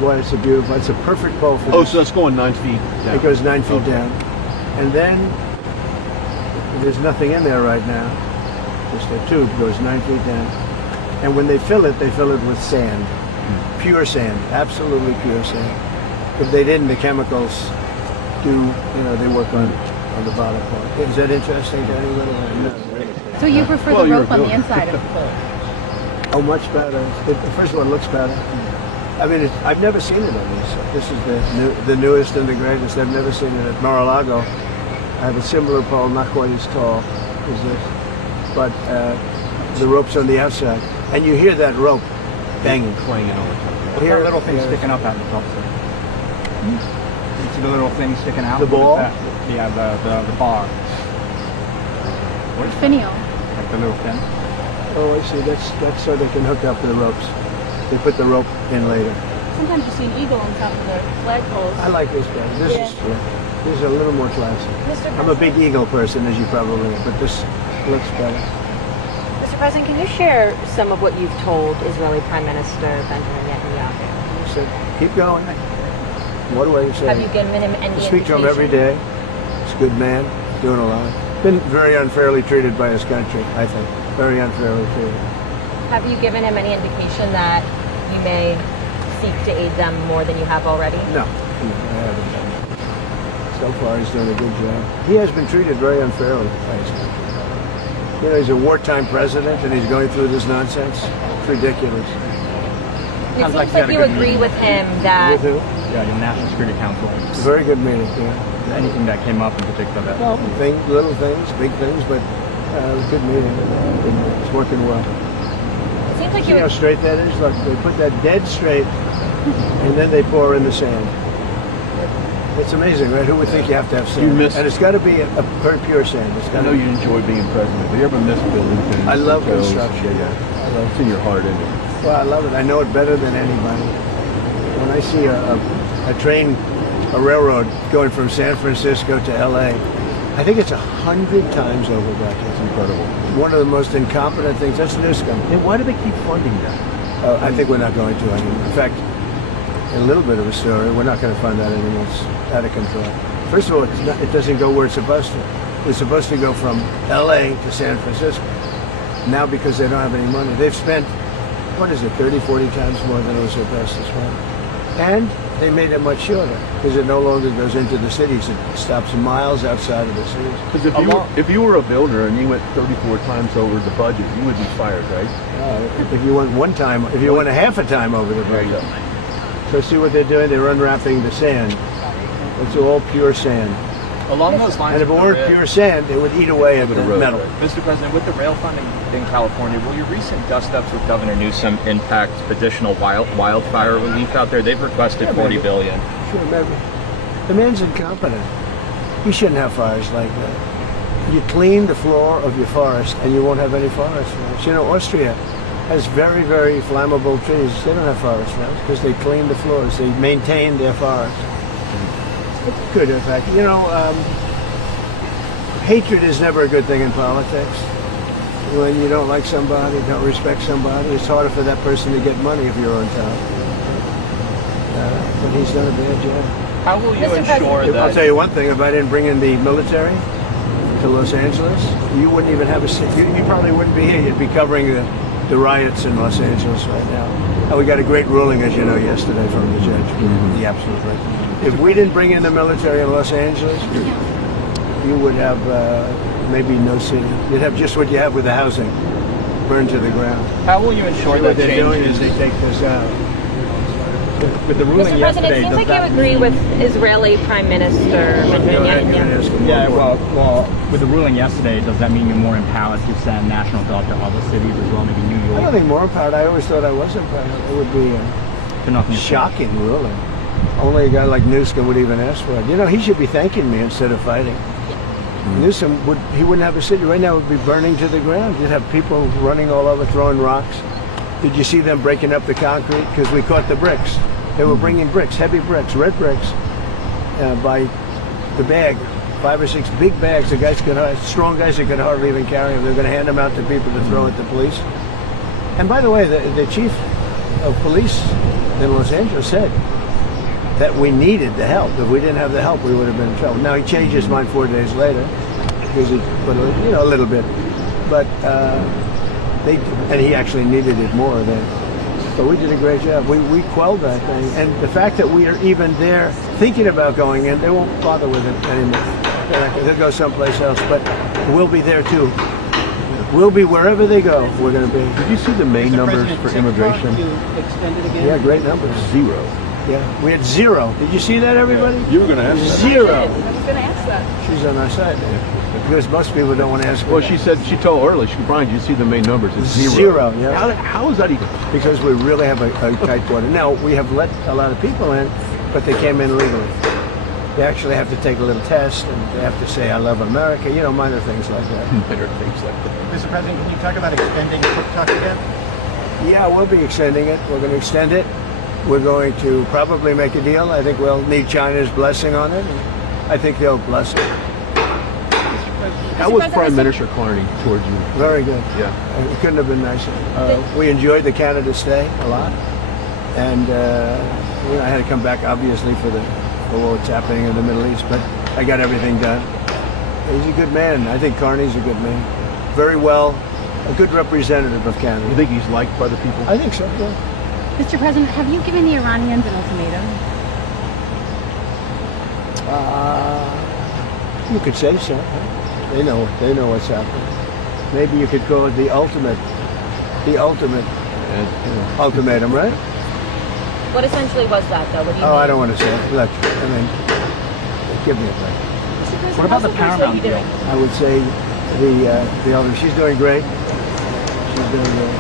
boy, it's it's a perfect pole for this. So that's going 9 feet down. It goes 9 feet down, and then there's nothing in there right now. Just a tube goes 9 feet down, and when they fill it with sand, pure sand, absolutely pure sand. If they didn't, the chemicals they work on the bottom part. Is that interesting to anybody? No. So you prefer the rope on the inside of the pole? Oh, much better. First of all, it looks better. I mean, I've never seen it on these. This is the newest and the greatest. I've never seen it at Mar-a-Lago. I have a similar pole, not quite as tall as this, but the rope's on the outside, and you hear that rope banging, clanging all the time. What's that little thing sticking up out of the top, sir? You see the little thing sticking out? The ball? Yeah, the bar. What finial? Like the little fin. Oh, I see. That's so they can hook up the ropes. They put the rope in later. Sometimes you see an eagle on top of the flagpoles. I like this better. This is a little more classy. I'm a big eagle person, as you probably know, but this looks better. Mr. President, can you share some of what you've told Israeli Prime Minister Benjamin Netanyahu? So keep going. What do I say? Have you given him any I speak to him every day. He's a good man, doing a lot. Been very unfairly treated by his country, I think. Very unfairly treated. Have you given him any indication that you may seek to aid them more than you have already? No, I haven't done that. So far, he's doing a good job. He has been treated very unfairly by his country. He's a wartime president, and he's going through this nonsense. It's ridiculous. It seems like you agree with him that... With who? Yeah, the National Security Council. It's a very good meeting, yeah. Anything that came up in particular? Well, little things, big things, but It was a good meeting. It's working well. It seems like See you how would, straight that is? Look, they put that dead straight, and then they pour in the sand. It's amazing, right? Who would think you have to have sand? You miss- And it's got to be a very pure sand. It's I got know to you enjoy being president, but you ever miss building things? I love hotels? construction. Yeah. It's in your heart, isn't it? Well, I love it. I know it better than anybody. When I see a train, a railroad going from San Francisco to L.A., I think it's 100 times over budget. It's incredible. One of the most incompetent things. That's Newscomb. And why do they keep funding that? I think we're not going to anymore. In fact, a little bit of a story, we're not going to fund that anymore. It's out of control. First of all, it doesn't go where it's supposed to. It's supposed to go from L.A. to San Francisco. Now, because they don't have any money, they've spent, 30, 40 times more than it was supposed to spend. And they made it much shorter because it no longer goes into the cities. It stops miles outside of the cities. Because if you were a builder and you went 34 times over the budget, you would be fired, right? If you went one time, if you went a half a time over the budget. So see what they're doing? They're unwrapping the sand. It's all pure sand. Along those lines, And if it weren't pure sand, it would eat away at the metal. Mr. President, with the rail funding in California, will your recent dust-ups with Governor Newsom impact additional wildfire relief out there? They've requested $40 billion. Sure, maybe. The man's incompetent. You shouldn't have fires like that. You clean the floor of your forest and you won't have any forest fires. You know, Austria has very, very flammable trees. They don't have forest fires because they clean the floors. They maintain their forest. It's good, in fact. You know, hatred is never a good thing in politics. When you don't like somebody, don't respect somebody, it's harder for that person to get money if you're on top. But he's done a bad job. How will you ensure that... I'll tell you one thing, if I didn't bring in the military to Los Angeles, you wouldn't even have you probably wouldn't be here. You'd be covering the riots in Los Angeles right now. And we got a great ruling, as you know, yesterday from the judge, the absolute right. If we didn't bring in the military in Los Angeles, you would have maybe no city. You'd have just what you have with the housing, burned to the ground. How will you ensure that what they're doing is they take this out. With the ruling Mr. President, it seems like you agree with Israeli Prime Minister Netanyahu. Yeah, well, with the ruling yesterday, does that mean you're more empowered to send National Guard to other cities as well, maybe New York? I don't think more empowered. I always thought I was empowered. It would be a shocking ruling. Only a guy like Newsom would even ask for it. You know, he should be thanking me instead of fighting. Newsom wouldn't have a city right now. It would be burning to the ground. You'd have people running all over, throwing rocks. Did you see them breaking up the concrete? Because we caught the bricks. They were bringing bricks, heavy bricks, red bricks, by the bag, 5 or 6 big bags. The guys strong guys that could hardly even carry them. They're going to hand them out to people to throw at the police. And by the way, the chief of police in Los Angeles said that we needed the help. If we didn't have the help, we would have been in trouble. Now he changed his mind 4 days later because he put a little bit, but and he actually needed it more than. But we did a great job. We quelled that thing, and the fact that we are even there thinking about going in, they won't bother with it anymore. They'll go someplace else, but we'll be there too. We'll be wherever they go. We're going to be. Did you see the main numbers for immigration? You extended again? Yeah, great numbers. 0. Yeah, we had 0. Did you see that, everybody? You were going to ask that. 0. I was going to ask that. She's on our side. Because most people don't want to ask her. Well, she told earlier, Brian, you see the main numbers. It's 0. 0, yeah. How is that even? Because we really have a tight border. Now, we have let a lot of people in, but they came in legally. They actually have to take a little test, and they have to say, I love America, minor things like that. Minor things like that. Mr. President, can you talk about extending Quick Talk again? Yeah, we'll be extending it. We're going to extend it. We're going to probably make a deal. I think we'll need China's blessing on it. And I think they'll bless it. How was Prime Minister Carney towards you? Very good. Yeah. It couldn't have been nicer. We enjoyed the Canada stay a lot. And I had to come back, obviously, for what's happening in the Middle East. But I got everything done. He's a good man. I think Carney's a good man. Very well, a good representative of Canada. You think he's liked by the people? I think so, yeah. Mr. President, have you given the Iranians an ultimatum? You could say so. They know what's happening. Maybe you could call it the ultimate ultimatum, right? What essentially was that, though? What do you mean? I don't want to say it. Look, give me a break. What about the Paramount deal? I would say the elder. She's doing great. She's doing great.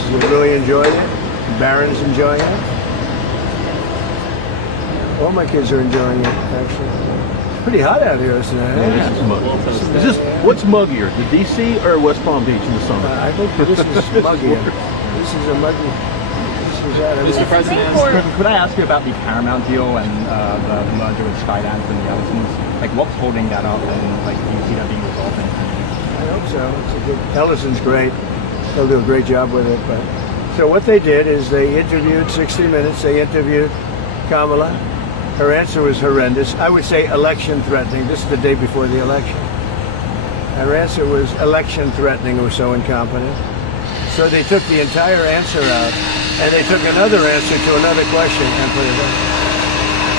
She's really enjoying it. Baron's enjoying it. All my kids are enjoying it, actually. It's pretty hot out here tonight. Yeah, this is muggy. Is this, what's muggier, the DC or West Palm Beach in the summer? I think this is muggier. This is a muggy. Mr. President, could I ask you about the Paramount deal and the merger with Skydance and the Ellisons? Like, what's holding that up, and like, do you see that being resolved? I hope so. It's a good. Ellison's great. They'll do a great job with it. But so what they did is they interviewed 60 Minutes. They interviewed Kamala. Her answer was horrendous. I would say election threatening. This is the day before the election. Her answer was election threatening or so incompetent. So they took the entire answer out, and they took another answer to another question and put it in.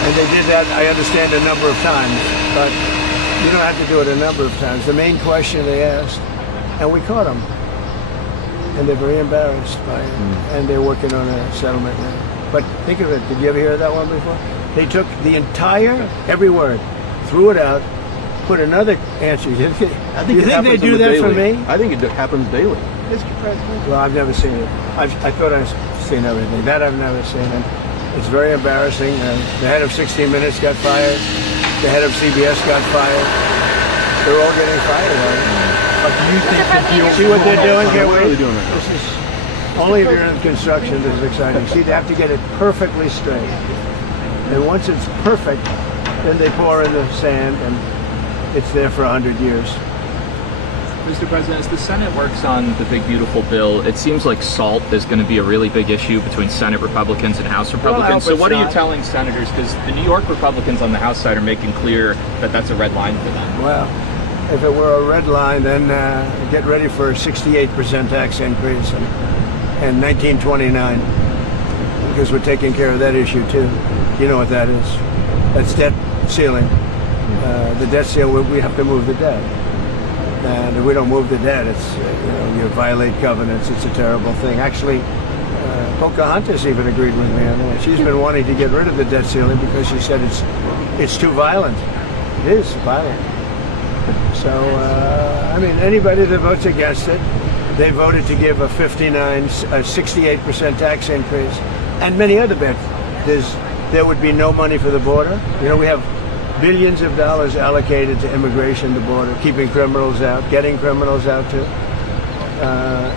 And they did that, I understand, a number of times, but you don't have to do it a number of times. The main question they asked, and we caught them. And they're very embarrassed by it, and they're working on a settlement now. But think of it, did you ever hear that one before? They took the entire, every word, threw it out, put another answer. You think they do that for me? I think it happens daily. Mr. President? Well, I've never seen it. I thought I've seen everything. That I've never seen. And it's very embarrassing. The head of 60 Minutes got fired. The head of CBS got fired. They're all getting fired. But do you think the deal... See what they're doing here? What are they doing right now? This is only if you're in construction. This is exciting. See, they have to get it perfectly straight. And once it's perfect, then they pour in the sand, and it's there for 100 years. Mr. President, as the Senate works on the big, beautiful bill, it seems like SALT is going to be a really big issue between Senate Republicans and House Republicans. So what are you telling senators? Because the New York Republicans on the House side are making clear that that's a red line for them. Well, if it were a red line, then get ready for a 68% tax increase in 1929, because we're taking care of that issue too. You know what that is? That's debt ceiling. The debt ceiling, we have to move the debt. And if we don't move the debt, it's you violate covenants. It's a terrible thing. Actually, Pocahontas even agreed with me on that. She's been wanting to get rid of the debt ceiling because she said it's too violent. It is violent. So I mean, anybody that votes against it, they voted to give a 68% tax increase, and many other bets. There would be no money for the border. You know, we have billions of dollars allocated to immigration, the border, keeping criminals out, getting criminals out too.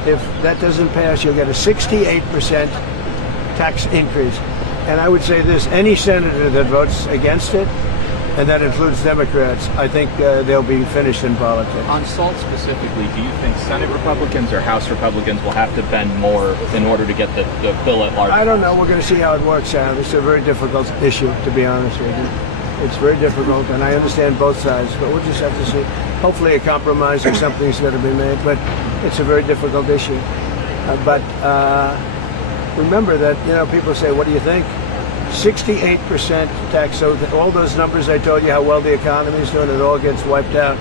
If that doesn't pass, you'll get a 68% tax increase. And I would say this, any senator that votes against it, and that includes Democrats, I think they'll be finished in politics. On SALT specifically, do you think Senate Republicans or House Republicans will have to bend more in order to get the bill at large? I don't know. We're going to see how it works out. It's a very difficult issue, to be honest with you. It's very difficult, and I understand both sides, but we'll just have to see. Hopefully a compromise or something's going to be made, but it's a very difficult issue. But remember that, people say, what do you think? 68% tax, so all those numbers I told you, how well the economy is doing, it all gets wiped out.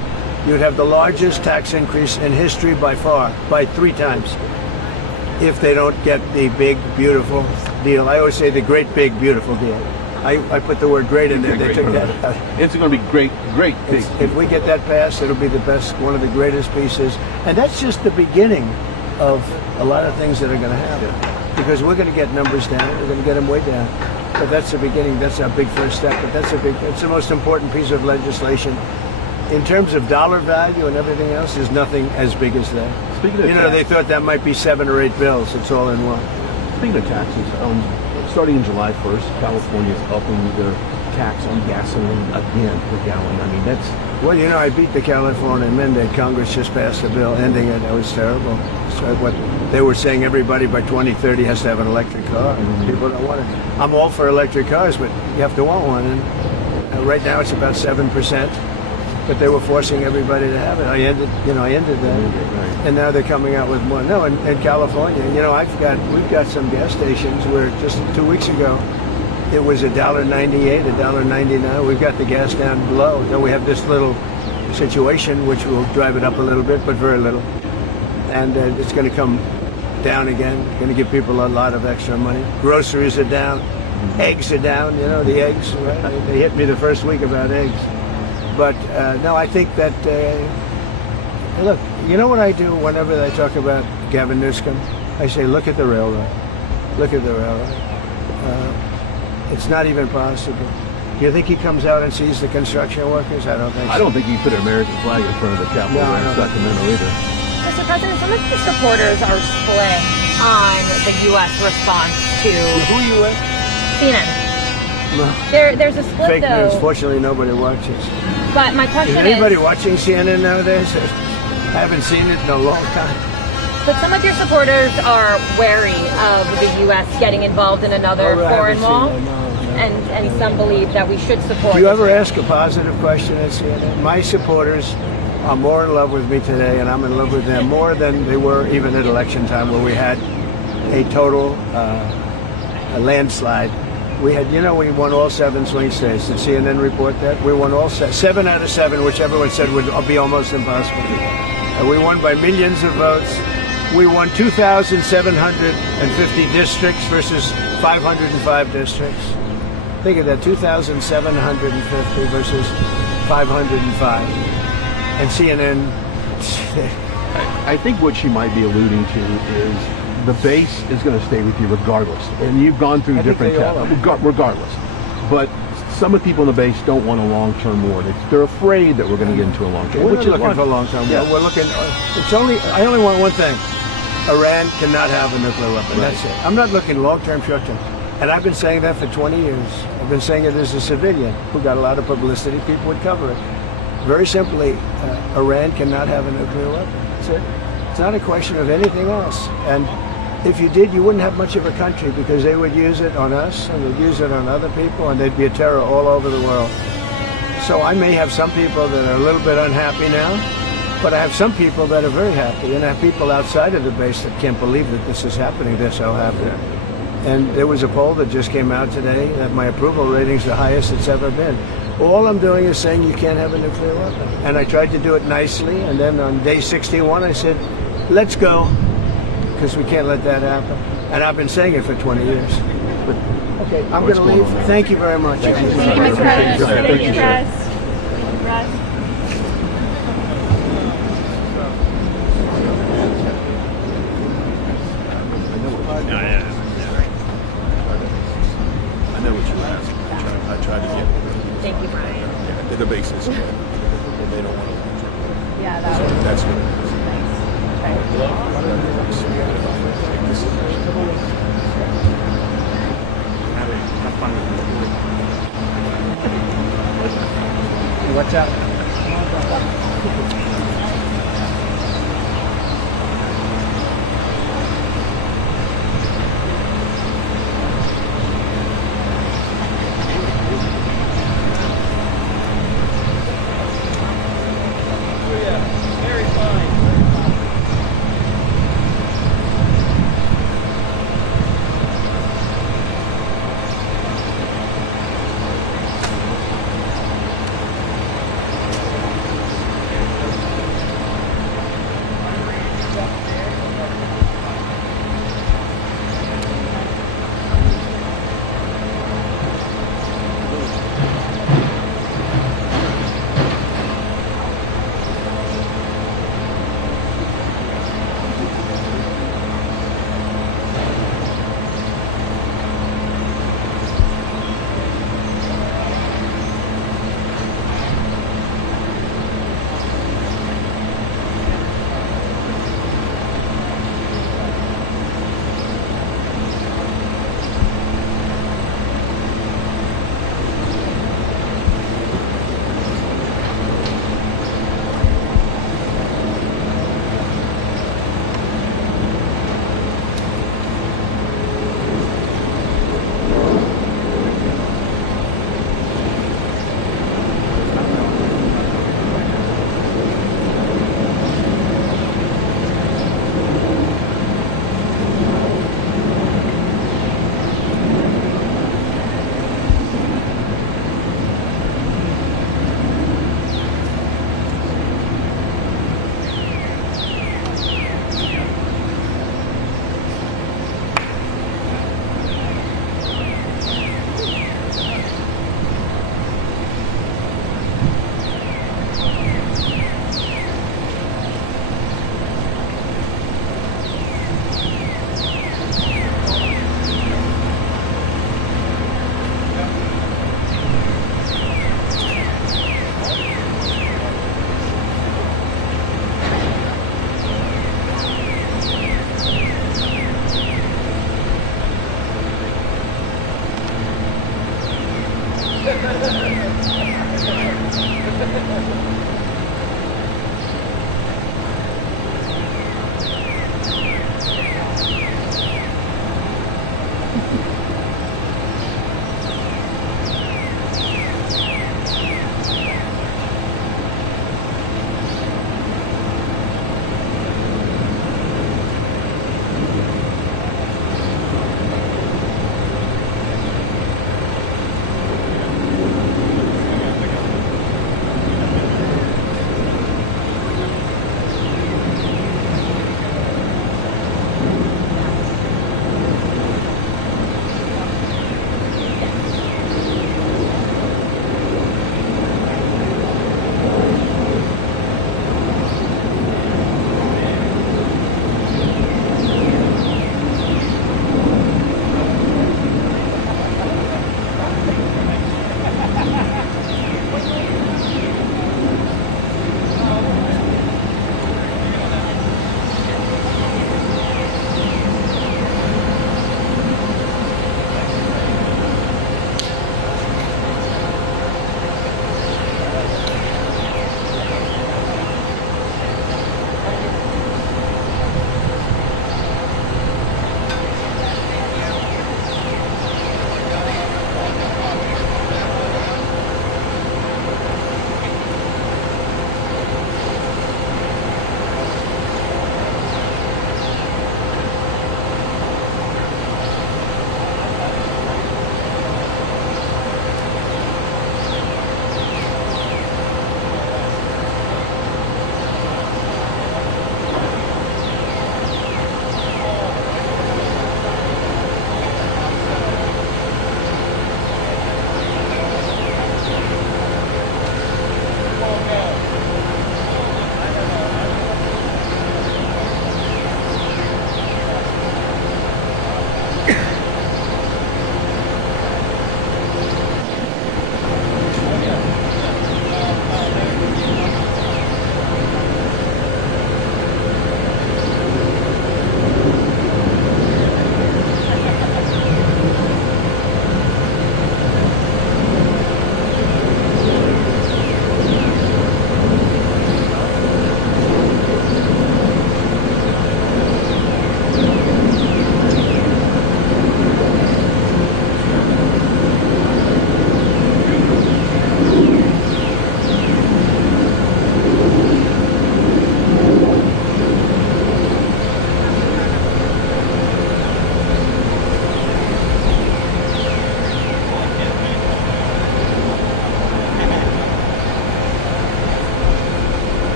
You'd have the largest tax increase in history by far, by 3 times, if they don't get the big, beautiful deal. I always say the great, big, beautiful deal. I put the word great in there. They took that out. It's going to be great, big. If we get that passed, it'll be the best, one of the greatest pieces. And that's just the beginning of a lot of things that are going to happen. Because we're going to get numbers down. We're going to get them way down. But that's the beginning. That's our big first step. But it's the most important piece of legislation. In terms of dollar value and everything else, there's nothing as big as that. Speaking of they thought that might be 7 or 8 bills. It's all in one. Speaking of taxes, starting in July 1st, California is upping their tax on gasoline again per gallon. I mean, that's... Well, I beat the California mandate. Congress just passed a bill ending it. That was terrible. So what they were saying, everybody by 2030 has to have an electric car. People don't want it. I'm all for electric cars, but you have to want one. And right now it's about 7%. But they were forcing everybody to have it. I ended that. And now they're coming out with more. No, in California, we've got some gas stations where just 2 weeks ago, it was $1.98, $1.99. We've got the gas down below. Then we have this little situation which will drive it up a little bit, but very little. And it's going to come down again. Going to give people a lot of extra money. Groceries are down. Eggs are down. The eggs. Right? They hit me the first week about eggs. But no, I think that Look, you know what I do whenever they talk about Gavin Newsom? I say, look at the railroad. Look at the railroad. It's not even possible. Do you think he comes out and sees the construction workers? I don't think so. I don't think you put an American flag in front of the Capitol there in Sacramento either. Mr. President, some of your supporters are split on the U.S. response to Who you with? CNN. No. There's a split, Fake though. news. Fortunately, nobody watches. But my question Is anybody watching CNN nowadays? I haven't seen it in a long time. But some of your supporters are wary of the U.S. getting involved in another foreign wall, and some believe that we should support. Do you ever ask a positive question at CNN? My supporters are more in love with me today, and I'm in love with them more than they were even at election time, where we had a total a landslide. We had, we won all 7 swing states. Did CNN report that? We won all 7 out of 7, which everyone said would be almost impossible. We won by millions of votes. We won 2,750 districts versus 505 districts. Think of that, 2,750 versus 505. And CNN... I think what she might be alluding to is the base is going to stay with you regardless. And you've gone through different tests, regardless. But some of the people in the base don't want a long-term war. They're afraid that we're going to get into a long-term war. We're not looking for a long-term war. We're looking... I only want one thing. Iran cannot have a nuclear weapon. That's it. I'm not looking long-term, short-term. And I've been saying that for 20 years. I've been saying it as a civilian who got a lot of publicity. People would cover it. Very simply, Iran cannot have a nuclear weapon. That's it. It's not a question of anything else. And if you did, you wouldn't have much of a country, because they would use it on us and they'd use it on other people, and there'd be a terror all over the world. So I may have some people that are a little bit unhappy now, but I have some people that are very happy, and I have people outside of the base that can't believe that this is happening. They're so happy. And there was a poll that just came out today that my approval rating's the highest it's ever been. All I'm doing is saying you can't have a nuclear weapon. And I tried to do it nicely, and then on day 61 I said, let's go, because we can't let that happen. And I've been saying it for 20 years. But, okay, I'm going to leave. Thank you very much. Thank you, Mr. President. Thank you, Russ. Russ. I know what you're asking. I tried to get. Thank you, Brian. Yeah, the basis, and they don't want to. Yeah, That's what it is. What's up?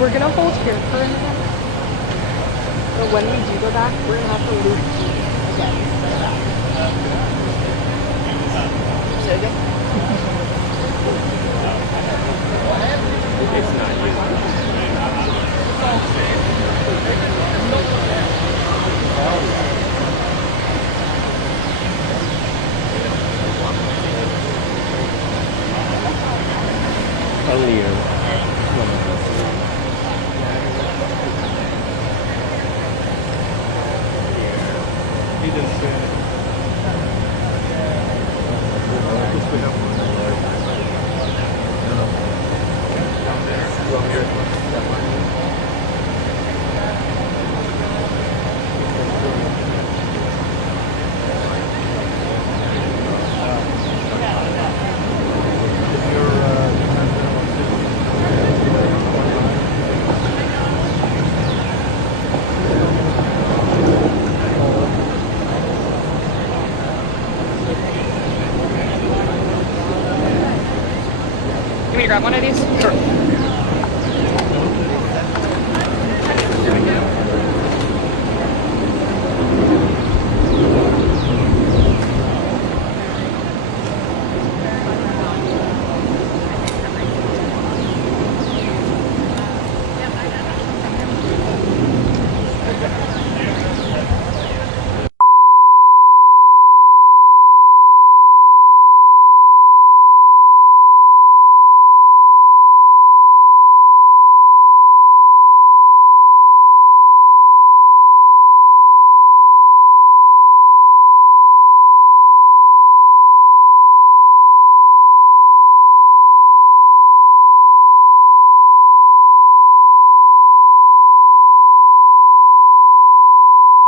We're gonna hold here for a minute. But when we do go back, we're gonna have to loop again. Say again? It's not grab one of these?